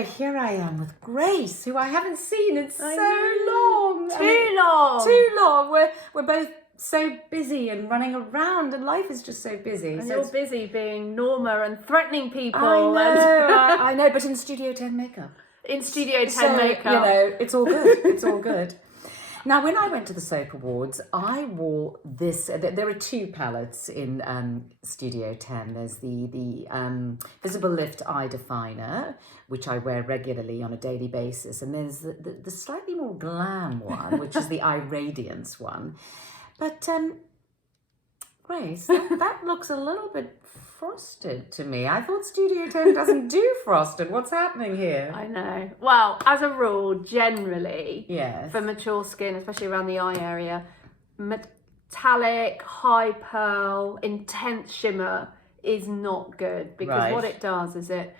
So here I am with Grace, who I haven't seen in so long. Too long. We're both so busy and running around, and life is just so busy. And so you're busy being Norma and threatening people. I know, I know, but in Studio 10 makeup. In Studio 10 makeup. You know, it's all good. It's all good. Now, when I went to the Soap Awards, I wore this. There are two palettes in Studio 10. There's the Visible Lift Eye Definer, which I wear regularly on a daily basis. And there's the slightly more glam one, which is the I-Radiance one. But, Grace, that looks a little bit frosted to me. I thought Studio 10 doesn't do frosted. What's happening here? I know. Well, as a rule, generally, yes, for mature skin, especially around the eye area, metallic, high pearl, intense shimmer is not good, because what it does is it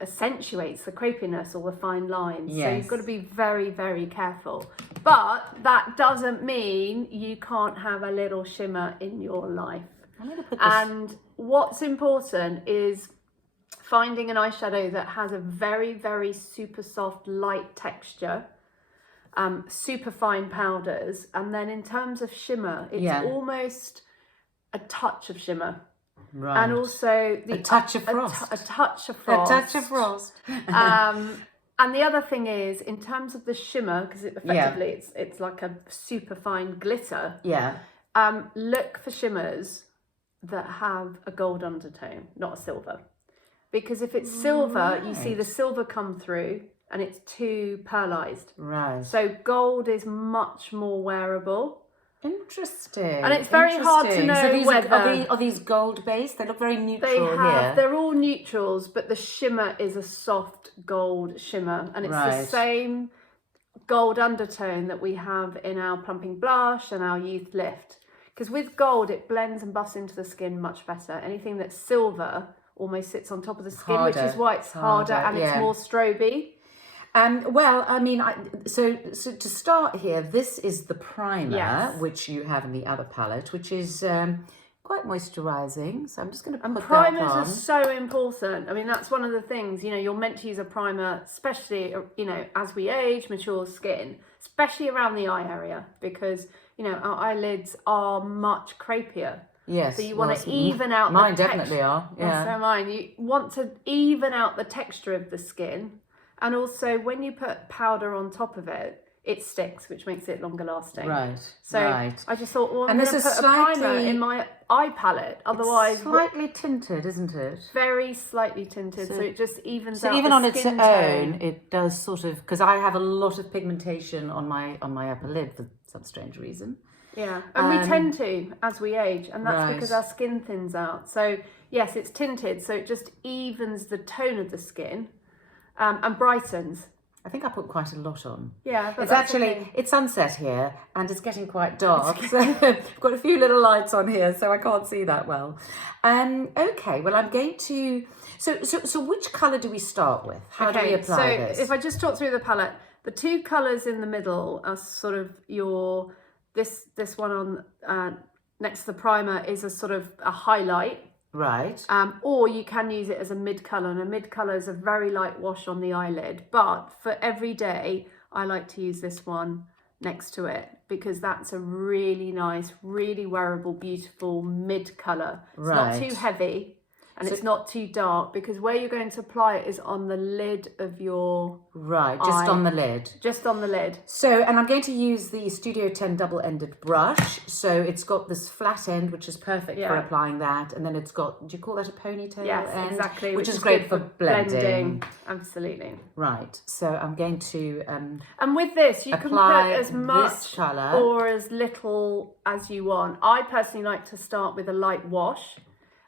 accentuates the crepiness or the fine lines. Yes. So you've got to be very, very careful. But that doesn't mean you can't have a little shimmer in your life. I'm going to put this... And what's important is finding an eyeshadow that has a very, very super soft, light texture, super fine powders. And then in terms of shimmer, it's almost a touch of shimmer. Right. And also a touch of frost. A touch of frost. A touch of frost. And the other thing is, in terms of the shimmer, because effectively it's like a super fine glitter. Yeah. Look for shimmers that have a gold undertone, not a silver. Because if it's silver, you see the silver come through and it's too pearlized. Right. So gold is much more wearable. Interesting. And it's very hard to know so whether... Are these gold based? They look very neutral here. They're all neutrals, but the shimmer is a soft gold shimmer. And it's the same gold undertone that we have in our plumping blush and our youth lift. Because with gold, it blends and buffs into the skin much better. Anything that's silver almost sits on top of the skin, which is why it's harder and it's more stroby. Well, I mean, so to start here, this is the primer, which you have in the other palette, which is quite moisturising. So I'm just going to put that on. Primers are so important. I mean, that's one of the things, you know, you're meant to use a primer, especially, you know, as we age, mature skin, especially around the eye area, because, you know, our eyelids are much crepier. Yes. So you want to even out mine definitely are. Yeah. So mine. You want to even out the texture of the skin. And also, when you put powder on top of it, it sticks, which makes it longer lasting. Right. So I just thought, well, I'm going to put a primer in my eye palette. Otherwise, it's slightly tinted, isn't it? Very slightly tinted, so it just evens out. So even the on its skin own, tone. it does sort of, because I have a lot of pigmentation on my upper lid for some strange reason. Yeah, and we tend to as we age, and that's because our skin thins out. So yes, it's tinted, so it just evens the tone of the skin. And brightens. I think I put quite a lot on. Yeah, but it's actually, it's sunset here and it's getting quite dark. So I've got a few little lights on here, so I can't see that well. Okay, well, I'm going to, so which colour do we start with? How do we apply this? So if I just talk through the palette, the two colours in the middle are sort of your, this one on next to the primer is a sort of a highlight. Right. Or you can use it as a mid colour, and a mid colour is a very light wash on the eyelid. But for every day, I like to use this one next to it, because that's a really nice, really wearable, beautiful mid colour. It's not too heavy and it's not too dark, because where you're going to apply it is on the lid of your just on the lid. Just on the lid. So, and I'm going to use the Studio 10 double-ended brush. So it's got this flat end, which is perfect for applying that. And then it's got, do you call that a ponytail end? Exactly. Which is great for blending. Absolutely. Right. So I'm going to and with this, you can put as much or as little as you want. I personally like to start with a light wash,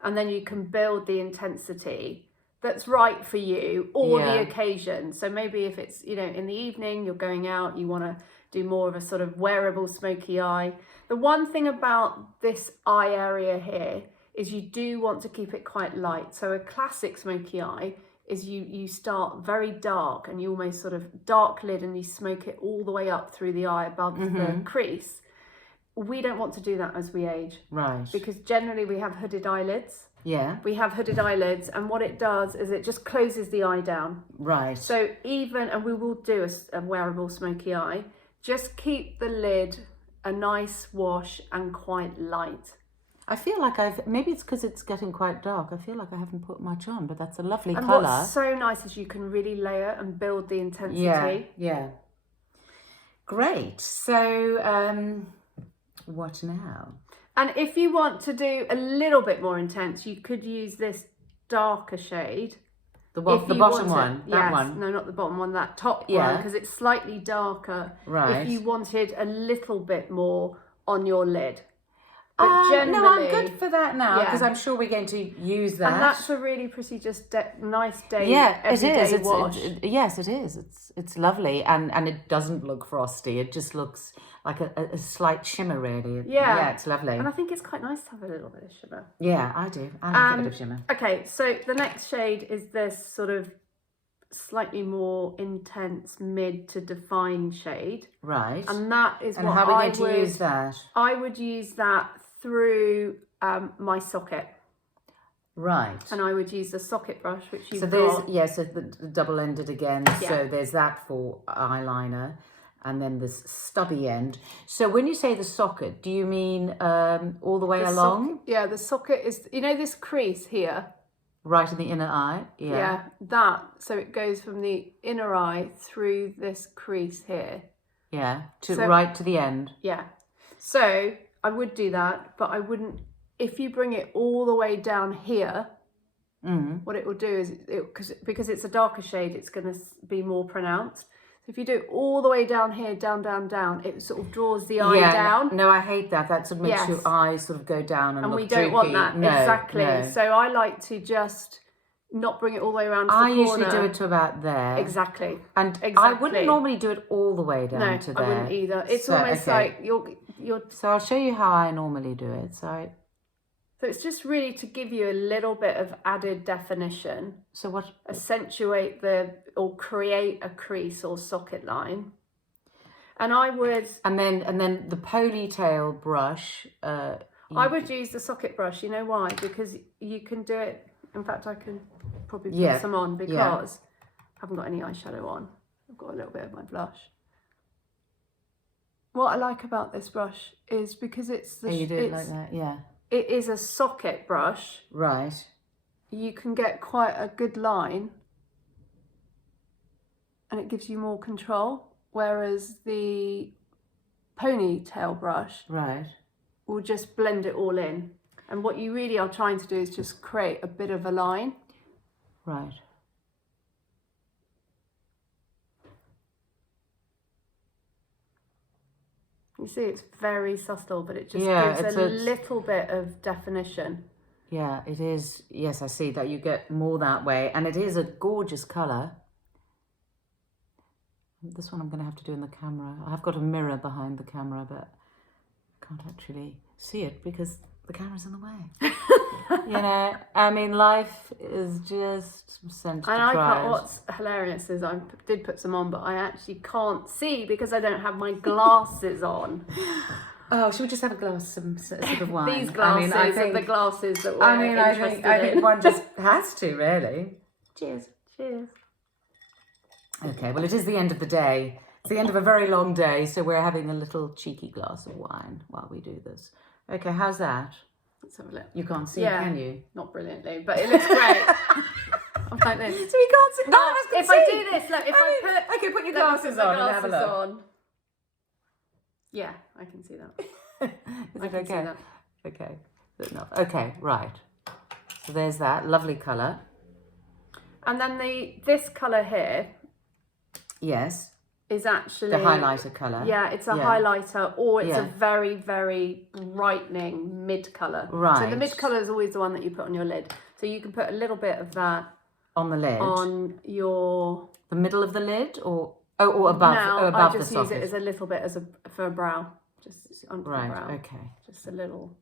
and then you can build the intensity that's right for you or the occasion. So maybe if it's, you know, in the evening, you're going out, you want to do more of a sort of wearable smoky eye. The one thing about this eye area here is you do want to keep it quite light. So a classic smoky eye is you start very dark and you almost sort of dark lid and you smoke it all the way up through the eye above the crease. We don't want to do that as we age. Right. Because generally we have hooded eyelids. Yeah. We have hooded eyelids, and what it does is it just closes the eye down. Right. So even, and we will do a wearable smoky eye, just keep the lid a nice wash and quite light. I feel like maybe it's because it's getting quite dark. I feel like I haven't put much on, but that's a lovely and colour. What's so nice is you can really layer and build the intensity. Yeah, yeah. Great. So, what now? And if you want to do a little bit more intense, you could use this darker shade. The bottom one? That one? No, not the bottom one, that top one, because it's slightly darker. Right. If you wanted a little bit more on your lid. But generally, no, I'm good for that now, because I'm sure we're going to use that. And that's a really pretty, just nice day. Yeah, it is. Wash. Yes, it is. It's lovely, and it doesn't look frosty. It just looks like a slight shimmer, really. Yeah, it's lovely. And I think it's quite nice to have a little bit of shimmer. Yeah, I do. I like a bit of shimmer. Okay, so the next shade is this sort of slightly more intense mid to define shade. Right. And that is and what how are we going to use that? I would use that through my socket. Right. And I would use the socket brush, which you've got. So there's, so the double-ended again. Yeah. So there's that for eyeliner. And then this stubby end. So when you say the socket, do you mean all the way along? Yeah, the socket is, you know this crease here? Right in the inner eye? Yeah. Yeah, that. So it goes from the inner eye through this crease here. Yeah, right to the end. Yeah. So I would do that, but I wouldn't, if you bring it all the way down here, what it will do is, because it's a darker shade, it's going to be more pronounced. If you do it all the way down here, down, it sort of draws the eye down. No, I hate that. That sort of makes your eyes sort of go down and look we don't droopy. Want that. No, exactly. No. So I like to just not bring it all the way around to the corner. I usually do it to about there. Exactly. And I wouldn't normally do it all the way down to there. No, I wouldn't either. It's almost like you're... So I'll show you how I normally do it. So it's just really to give you a little bit of added definition. So what? Accentuate or create a crease or socket line. And I would... And then the ponytail brush. I would use the socket brush. You know why? Because you can do it... In fact, I can probably put some on because I haven't got any eyeshadow on. I've got a little bit of my blush. What I like about this brush is because it's... you do it like that, yeah. It is a socket brush. Right. You can get quite a good line and it gives you more control. Whereas the ponytail brush will just blend it all in. And what you really are trying to do is just create a bit of a line. Right. You see, it's very subtle, but it just gives a little bit of definition. Yeah, it is. Yes, I see that you get more that way. And it is a gorgeous colour. This one I'm going to have to do in the camera. I've got a mirror behind the camera, but I can't actually see it because the camera's in the way. You know, I mean, life is just sent to try. What's hilarious is I did put some on, but I actually can't see because I don't have my glasses on. Oh, should we just have a glass, some sip of wine? These glasses are the glasses that we're interested in. I think one just has to, really. Cheers. Cheers. Okay, well, it is the end of the day. It's the end of a very long day, so we're having a little cheeky glass of wine while we do this. Okay, how's that? Let's have a look. You can't see, can you? Not brilliantly, but it looks great. I'm like this. So you can't see. No, if I do this, look, Okay, put your glasses on and have a look. Yeah, I can see that. Is it okay? Okay. Good enough. Okay, right. So there's that lovely colour. And then this colour here. Yes. Is actually... The highlighter colour. Yeah, it's a highlighter or it's a very, very brightening mid colour. Right. So the mid colour is always the one that you put on your lid. So you can put a little bit of that... On the lid? On your... The middle of the lid or above, above the socket? I just use it as a little bit for a brow. Just under the brow. Right, okay. Just a little...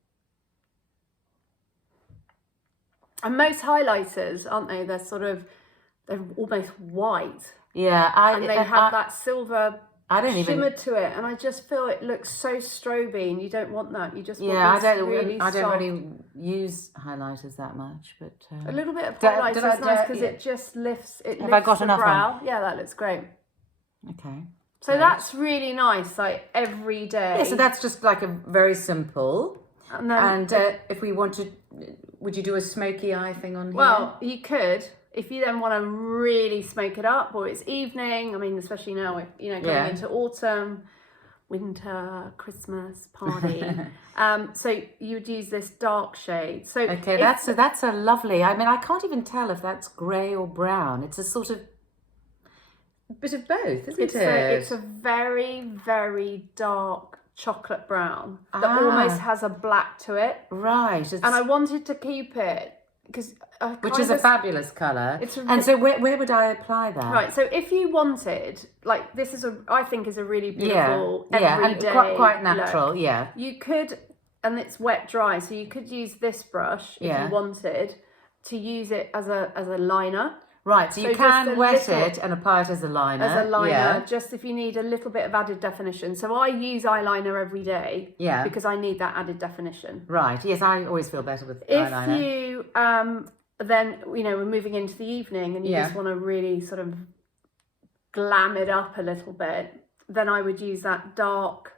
And most highlighters, aren't they? They're almost white. Yeah, and they have that silver shimmer to it, and I just feel it looks so stroby, and you don't want that. You just want I don't soft. really use highlighters that much, but a little bit of highlighter is nice because it just lifts. Have I got enough brow? Yeah, that looks great. Okay. So that's really nice, like every day. Yeah, so that's just like a very simple. And if we wanted, would you do a smoky eye thing on here? Well, you could. If you then want to really smoke it up, or it's evening, I mean, especially now, going into autumn, winter, Christmas party. So you would use this dark shade. So okay, that's a lovely. I mean, I can't even tell if that's grey or brown. It's a sort of bit of both, isn't it? It's a very, very dark chocolate brown that almost has a black to it. Right. And I wanted to keep it because which is a fabulous colour. And so where would I apply that? Right, so if you wanted, like this I think is a really beautiful everyday and quite natural, look. Yeah. You could, and it's wet dry, so you could use this brush if you wanted to use it as a liner. Right, so you can wet it and apply it as a liner. As a liner, just if you need a little bit of added definition. So I use eyeliner every day because I need that added definition. Right, yes, I always feel better with eyeliner. If you, then, we're moving into the evening and you just want to really sort of glam it up a little bit, then I would use that dark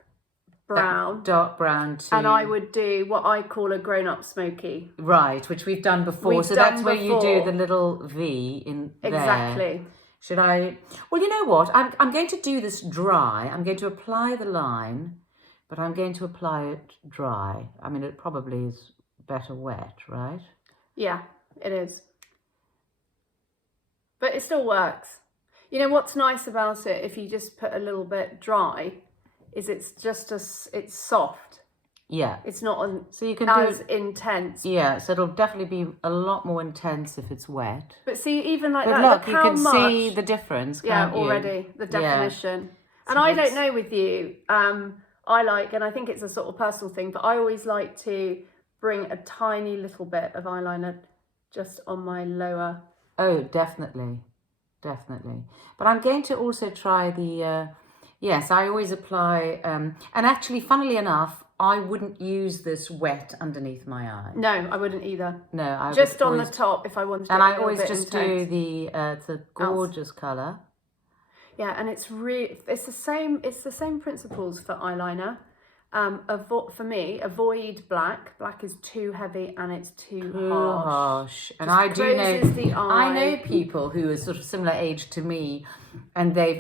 brown. Dark brown too. And I would do what I call a grown-up smoky. Right, which we've done before. So that's where you do the little V in there. Exactly. Should I? Well, you know what? I'm going to do this dry. I'm going to apply the line, but I'm going to apply it dry. I mean, it probably is better wet, right? Yeah, it is. But it still works. You know what's nice about it, if you just put a little bit dry, is it's soft. Yeah. It's not so you can as intense. Yeah, so it'll definitely be a lot more intense if it's wet. But see, even like but that, look, you can see the difference, can't you? Already, the definition. Yeah. And so I don't know with you, I like, and I think it's a sort of personal thing, but I always like to bring a tiny little bit of eyeliner just on my lower. Oh, definitely. Definitely. But I'm going to also try the... yes, I always apply, and actually, funnily enough, I wouldn't use this wet underneath my eye. No, I wouldn't either. No, I just on the top if I wanted to. And I always just do it's a gorgeous colour. Yeah, and it's the same principles for eyeliner. For me, avoid black. Black is too heavy and it's too harsh. And I know people who are sort of similar age to me, and they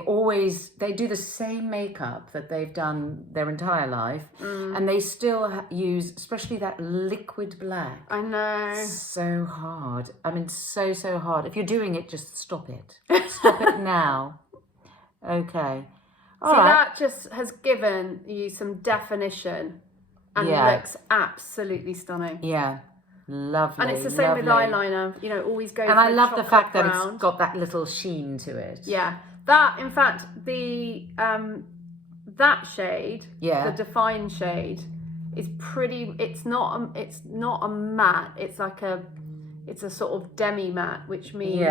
do the same makeup that they've done their entire life, and they still use, especially that liquid black. I know. So hard. I mean, so hard. If you're doing it, just stop it. Stop it now. Okay. That just has given you some definition and looks absolutely stunning. Yeah, lovely. And it's the same with eyeliner, always go for And I love the fact brown. that it's got that little sheen to it. Yeah, that, in fact, the that shade, the defined shade, is pretty, it's not a matte, it's a sort of demi matte, which means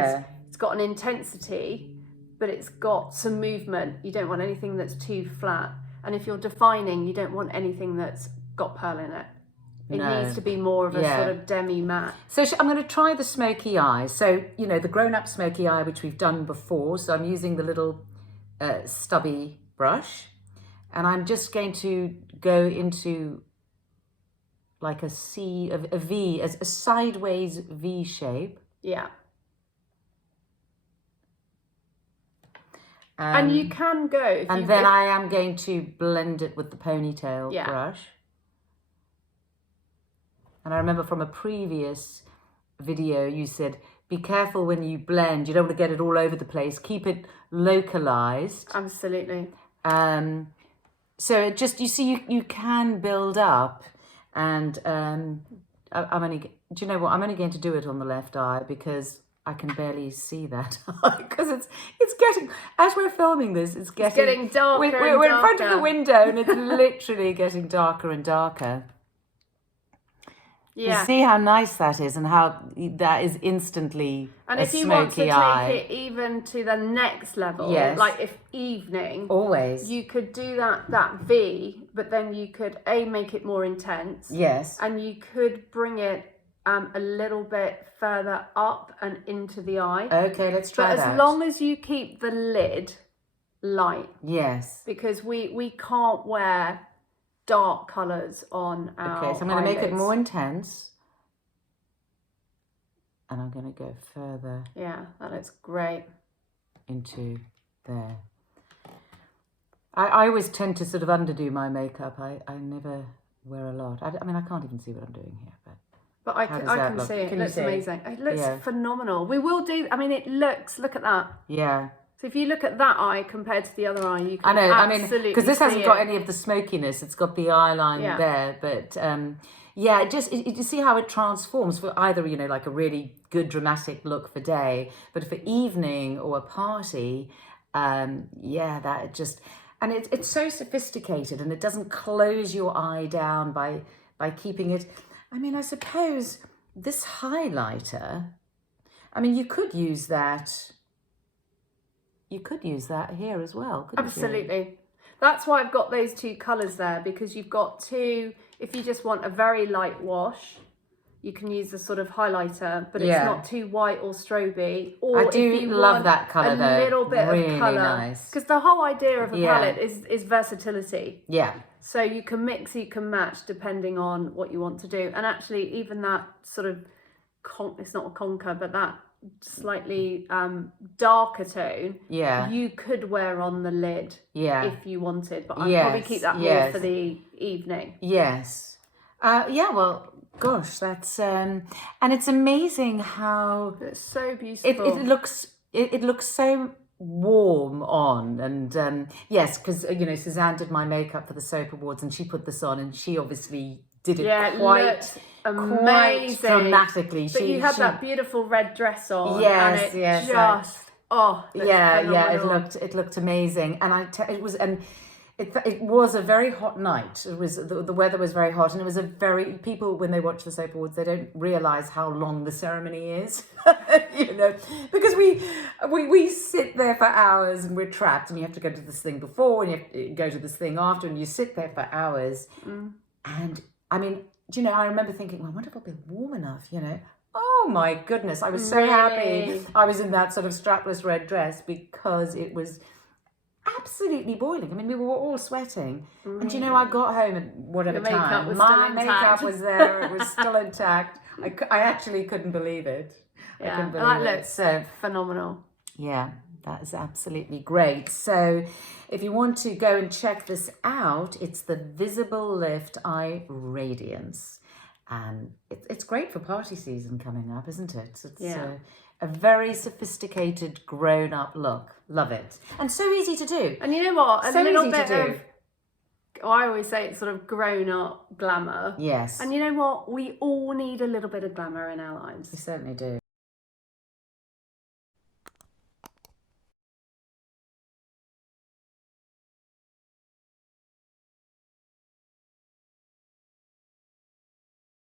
it's got an intensity, but it's got some movement. You don't want anything that's too flat. And if you're defining, you don't want anything that's got pearl in it. It needs to be more of a sort of demi-matte. So I'm going to try the smoky eye. So, the grown-up smoky eye, which we've done before. So I'm using the little stubby brush. And I'm just going to go into like a V, a sideways V shape. Yeah. And you can go. I am going to blend it with the ponytail brush. And I remember from a previous video, you said, be careful when you blend. You don't want to get it all over the place. Keep it localized. Absolutely. So it just, you can build up. And I'm only going to do it on the left eye because I can barely see that because it's getting, as we're filming this, it's getting darker. We're in front of the window and it's literally getting darker and darker. Yeah. You see how nice that is and how that is instantly and a if you want to smoky take eye. it even to the next level, Yes. like if evening, Always. you could do that V, but then you could make it more intense. Yes. And you could bring it a little bit further up and into the eye. Okay, let's try that. But as long as you keep the lid light. Yes. Because we can't wear dark colours on our Okay, so I'm going to make it eyelids. more intense. And I'm going to go further. Yeah, that looks great. Into there. I always tend to sort of underdo my makeup. I never wear a lot. I mean, I can't even see what I'm doing here, but I can see it. It looks amazing. It looks phenomenal. We will do, I mean, look at that. Yeah. So if you look at that eye compared to the other eye, you can absolutely because this hasn't got any of the smokiness. It's got the eye line there, but yeah, you see how it transforms for either, you know, like a really good dramatic look for day, but for evening or a party, yeah, that just, and it's so sophisticated, and it doesn't close your eye down by keeping it. I mean, I suppose this highlighter, I mean, you could use that. You could use that here as well, couldn't you? Absolutely. That's why I've got those two colours there, because you've got two, if you just want a very light wash, you can use the sort of highlighter, but it's not too white or stroby. Or I do if you love want that colour though. a little bit really of colour. Nice. Because the whole idea of a palette is versatility. Yeah. So you can mix, you can match depending on what you want to do. And actually even that sort of, it's not a conker, but that slightly darker tone, you could wear on the lid if you wanted, but I'd probably keep that more for the evening. Yes. Yeah, well, gosh, that's and it's amazing how it's so beautiful. It looks so warm on, and yes, because you know, Suzanne did my makeup for the Soap Awards, and she put this on, and she obviously did it quite dramatically. But you had that beautiful red dress on. Yes, and yes. It looked amazing, and it was a very hot night. It was the weather was very hot, and it was people when they watch the Soap Awards, they don't realise how long the ceremony is, you know, because we sit there for hours and we're trapped, and you have to go to this thing before and you have to go to this thing after, and you sit there for hours, and I mean, do you know, I remember thinking, well, I wonder if it'll be warm enough, you know. Oh my goodness, I was so happy I was in that sort of strapless red dress, because it was absolutely boiling. I mean, we were all sweating. And you know, I got home at whatever time, my makeup was there, it was still intact. I actually couldn't believe it. I couldn't believe it. So phenomenal. Yeah, that is absolutely great. So if you want to go and check this out, it's the Visible Lift I-Radiance. And it's great for party season coming up, isn't it? It's a very sophisticated, grown-up look. Love it. And so easy to do. And you know what? A little bit of, I always say it's sort of grown-up glamour. Yes. And you know what? We all need a little bit of glamour in our lives. We certainly do.